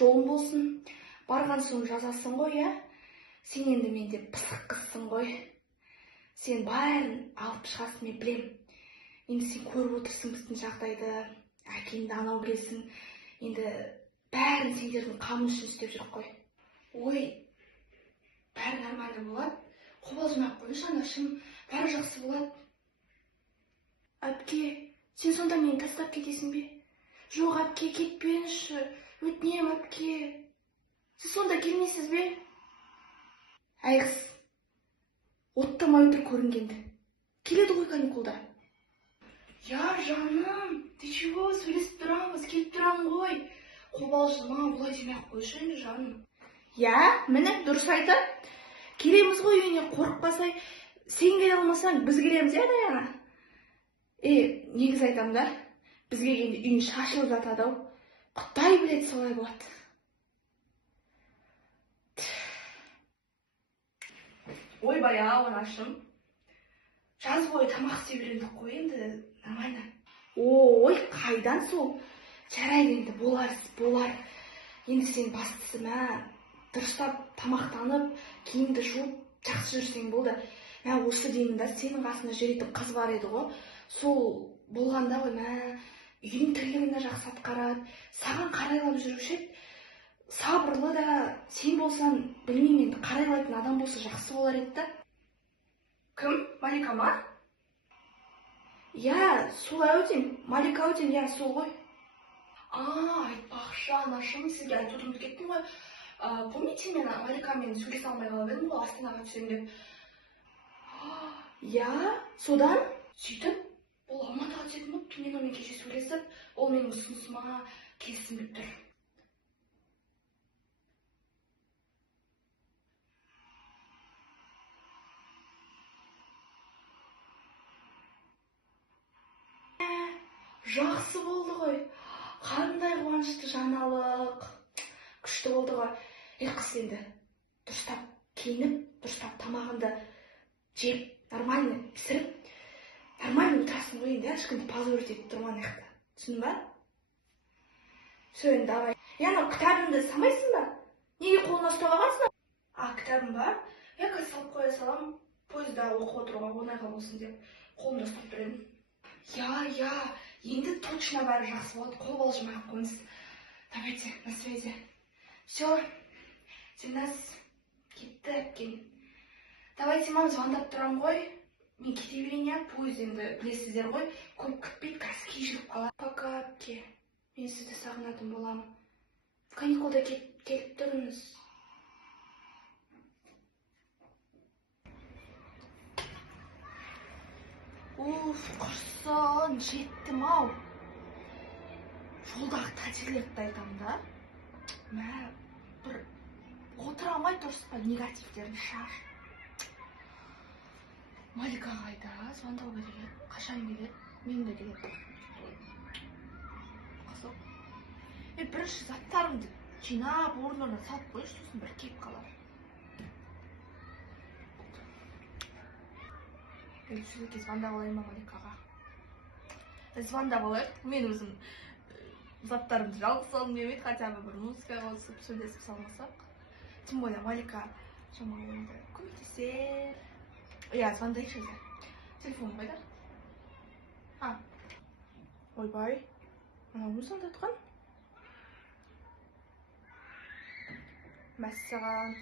жолың болсын. Барған соң жазасың ғой, иә? Сен енді менде пысық қызсың ғой. Сен бәрін алып шығасың, мен білем. Енді сен көріп отырсың біздің жағдайды, әкеңді анау білесің. Енді бәрін сендердің қамың үшін істеп жүр қой. Ой, бәрі нормально болады. Қобалжымай ақ қойшы, анашым, бәрі жақсы болады. Әпке, сен сонда мені тастап кетесің бе? Жоқ, әпке, кетпеңізші. Өтінем, әпке. Сіз сонда келмейсіз бе? Әй қыз, оттамай отыр көрінгенді. Келеді ғой каникулда. Я, жаным, ты чего, сөйлесіп тұрамыз, келіп тұрам ғой. Қобалжыма, бұлай демей ақ қойшы енді, жаным. Я, міне, дұрыс айтады. Келеміз ғой үйіне, қорықпасай. Сен келе алмасаң, біз келеміз, я, Даяна? Негіз айтам да, біз келгенде үйін шашылып жатады-ау. Құдай біледі, солай болады. Ойбай, ау, анашым. Жаз бойы тамақ істеп үйрендік қой, енді нормально. Ой, қайдан сол? Жарайды енді, болар. Енді сен бастысы дұрыстап тамақтанып, киімді жуып, жақсы жүрсең болды. Мен осы деймін да, сенің қасында жүретін қыз бар еді ғой. Сол болғанда ғой, үйдің тірлігін де жақсы атқарады, саған қарайлап жүруші еді. Сабырлы да, сен болсан, білмеймін енді, қарайлайтын адам болса жақсы болар еді да. Кім? Малика ма? Я, сол әуден, Малика әуден, я, сол ғой. Айтпақшы, анашым, сізге айтуды ұмытып кеттім ғой. Помните, мен Маликамен сөйлесе алмай қалып едім ғой, Астанаға түсем деп. Я, содан сөйтіп, ол Алматыға түсетін болып, мен онымен кеше сөйлесіп, ол менің ұсынысыма келісім беріп тұр. Жақсы болды ғой. Қандай қуанышты жаңалық. Күшті болды ғой. Қыз енді дұрыстап киініп, дұрыстап тамағынды жеп, нормально пісіріп, нормально отырасың ғой енді, ешкімді позор етіп тұрман еқті. Түсіндің ба? Все, енді давай. Яна, кітабыңды салмайсың ба? Неге қолына ұстап алғансың? Кітабым ба? Я қазір салып қоя салам, пойызда оқып отыруға оңайға болсын деп, қолымда ұстап тұр едім. Я, енді точно бәрі жақсы болады, қобалжымай ақ қойыңыз. Давайте, на связи. Все, сеназ кетті әпкем. Давайте, мам, звондап тұрам ғой. Мен кете берейін, пойыз енді білесіздер ғой, көп күтпейді, қазір кей жүріп қалады. Пока, әпке. Мен сізді сағынатын боламын. Каникулда келіп тұрыңыз. Құрсын, жеттім ау. Жолдағы тәжірлерді айтам да. Бір отыра алмай дұрыспа, негативтерін шаш. Малика қайда, звондау керек, қашан келеді, мен де келеді. Қызық. Бірінші заттарымды жинап, орнына салып қойшы, сосын бір кеп қалар. Сізге звондап алайын ба Маликаға? Звондап алайық, мен өзім заттарымды жалғыз салым демейді, хотя бы бір музыкаға түсіп, сөйлесіп салмасақ. Тем более Малика шамалы енді көмектесер. Звондайыншы өзі. Телефоным қайда? Ойбай, анау кім звондатқан? Мәссаған.